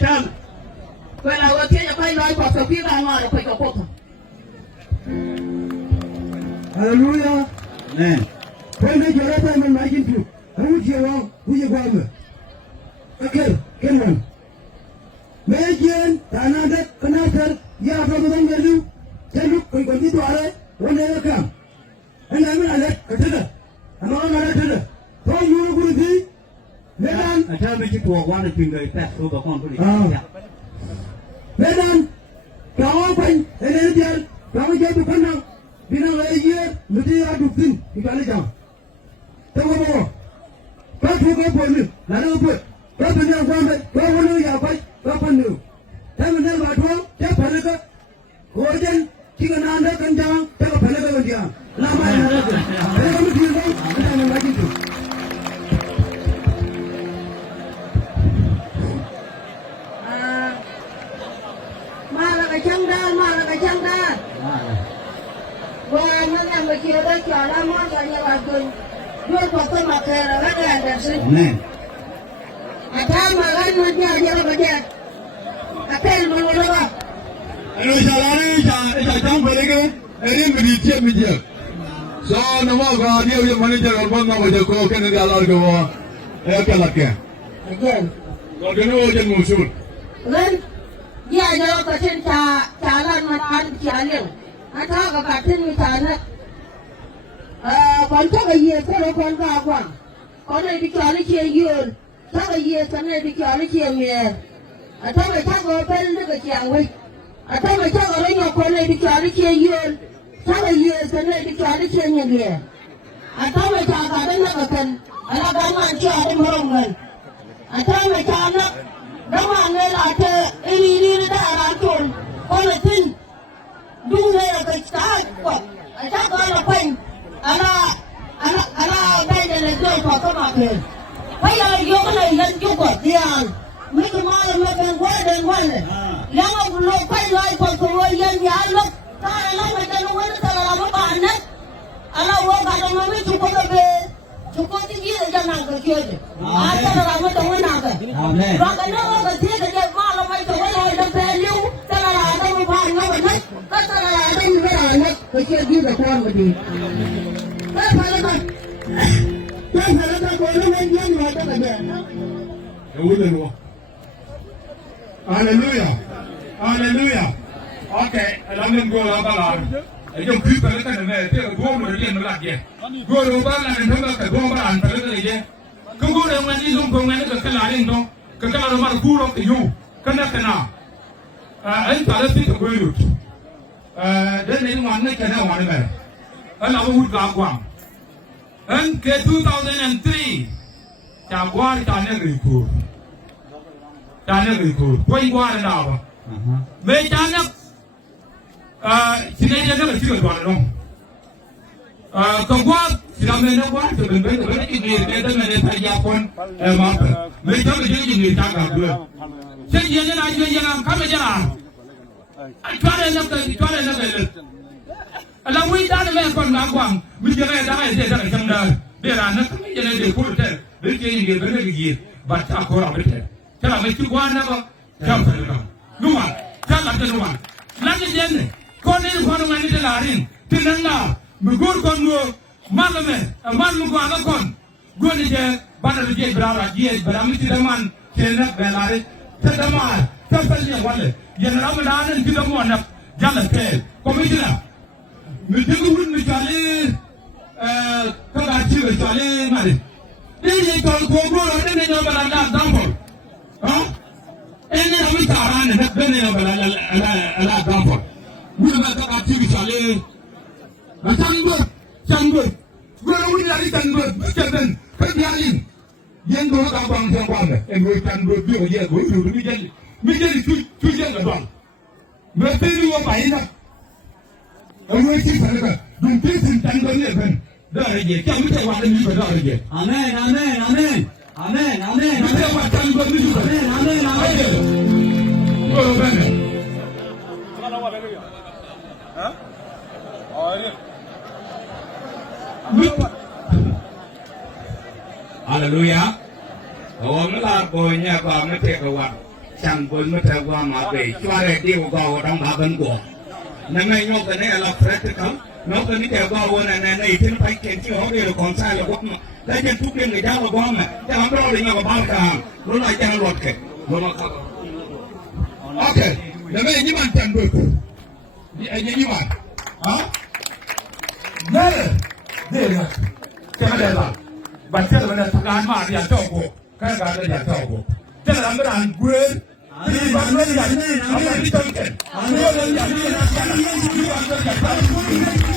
Cham. When I was here, I know for people I know to pick a photo. Hallelujah. Amen. When they get up and imagine you, who you are, who you are. Okay, come on. Imagine another connector, you have a little value. Then look, we continue to array when they come. And I'm going to let a dinner. I'm all going to dinner. So you will be. Then I tell me to one finger pass over company. Then come open and then come get to come now. Bina a year, the day I do thin, you can down. Come over. Come to go for me. Let us put. Come to your woman, go on your bike, go on you. Tell me never at all, take Panaga. Golden, chicken under and down, take a Panaga with you. Lama and another. I come to you, and I'm inviting you. Malakachanga. Well, I'm going to kill the child. I'm not going to do. You're talking about the Amen. I tell my life with you, I never get. I tell you what about. I don't believe it. I didn't believe it. So, no more God, you manager or one of the coke and the Alargo. Again. What do you know? You move soon. Then, yeah, you're going to tell my aunt Charlie. I talk about 10 with Anna. One time a year, for a one car one. Only because I you. Some years and then because I here. I told my talk open look at young way. I told my talk on your corner because I you. Some years and then because I here. I told my talk I don't know. And I got my child in home. I told my child, no one will I tell any that I told. All the thing. Do they start? I talk on a pen. And I made a joke for some of them. Why are you going to let you go? Yeah. Make a man making word and one. Young look quite like for the way young look. I know I don't know what to tell about it. I know what I don't know to go to bed. To go to get a young uncle kid. I thought I went to win another. Amen. But I know the theater get mal away to win I don't tell you. Tell her I don't want no one. That's all I didn't realize. We can't do the time with you. That's all I got. Hallelujah. Hallelujah. Okay, I'm going to go over. I don't keep a little bit. Go over again, like it. Go over and go over and put it again. Come go and when you don't go in the Kalaringo, Kakala cool of you. Kanakana. I'm Palestine to go. Then anyone make an hour. And I would go one. And 2003, Jaguar Channel Report. Channel Report. Point one an hour. May Channel Teenager Chicken One. Kogwa, Silamena one to the better than a Yapon and Martha. May tell you in Taka. Say, I'm coming down. I try another. Along with that, man from Nagwam, we can die there are nothing in the put it. They can't get very good, but Takora better. Tell them if you want never come to them. No one, tell them no one. London, call in one of my little Larin, Tinanga, Mugur Congo, Malaman, a man who got a con. Go to there, but the J. Brava, yes, but I'm the man, Kenneth Bellari, Tedamar, Tafel Wallet, General and Tidamon of Jalan Commissioner. We think we will Charlie, Charlie, Mary. They call Gogo, and they know about that dumble. Huh? And then we are and have been a lot dumble. We will talk about TV Charlie. But Sango, where we are written, Kevin, Kevin, Yango, and we can review a year going to begin. We get it 2 years ago. But then you are buying up. Amen, amen, amen. Amen, amen. Amen, amen. Hallelujah. Ông là bồi nhà bà mới thiệt là quạt. chẳng vốn mới theo qua mà về cho để điều gò trong bà vấn của năm nay nhóc cái này là fresh không nhóc cái này theo gò này thì nó phải kiện chịu họ đều còn sai là quốc lấy trên thuốc lên người ta là quan mà ta không lo được nhau bao cả nó lại cho nó lọt kệ nó mà ok năm nay như bạn chẳng được như bạn hả đây đây là cái này là bạn chơi là thằng ăn mà đi ăn cháo cổ cái cái là đi ăn cháo cổ cái là cái ăn quên thì bạn nói là gì? Ông đi chơi cái, ông đi chơi cái, ông đi chơi cái, ông đi chơi cái.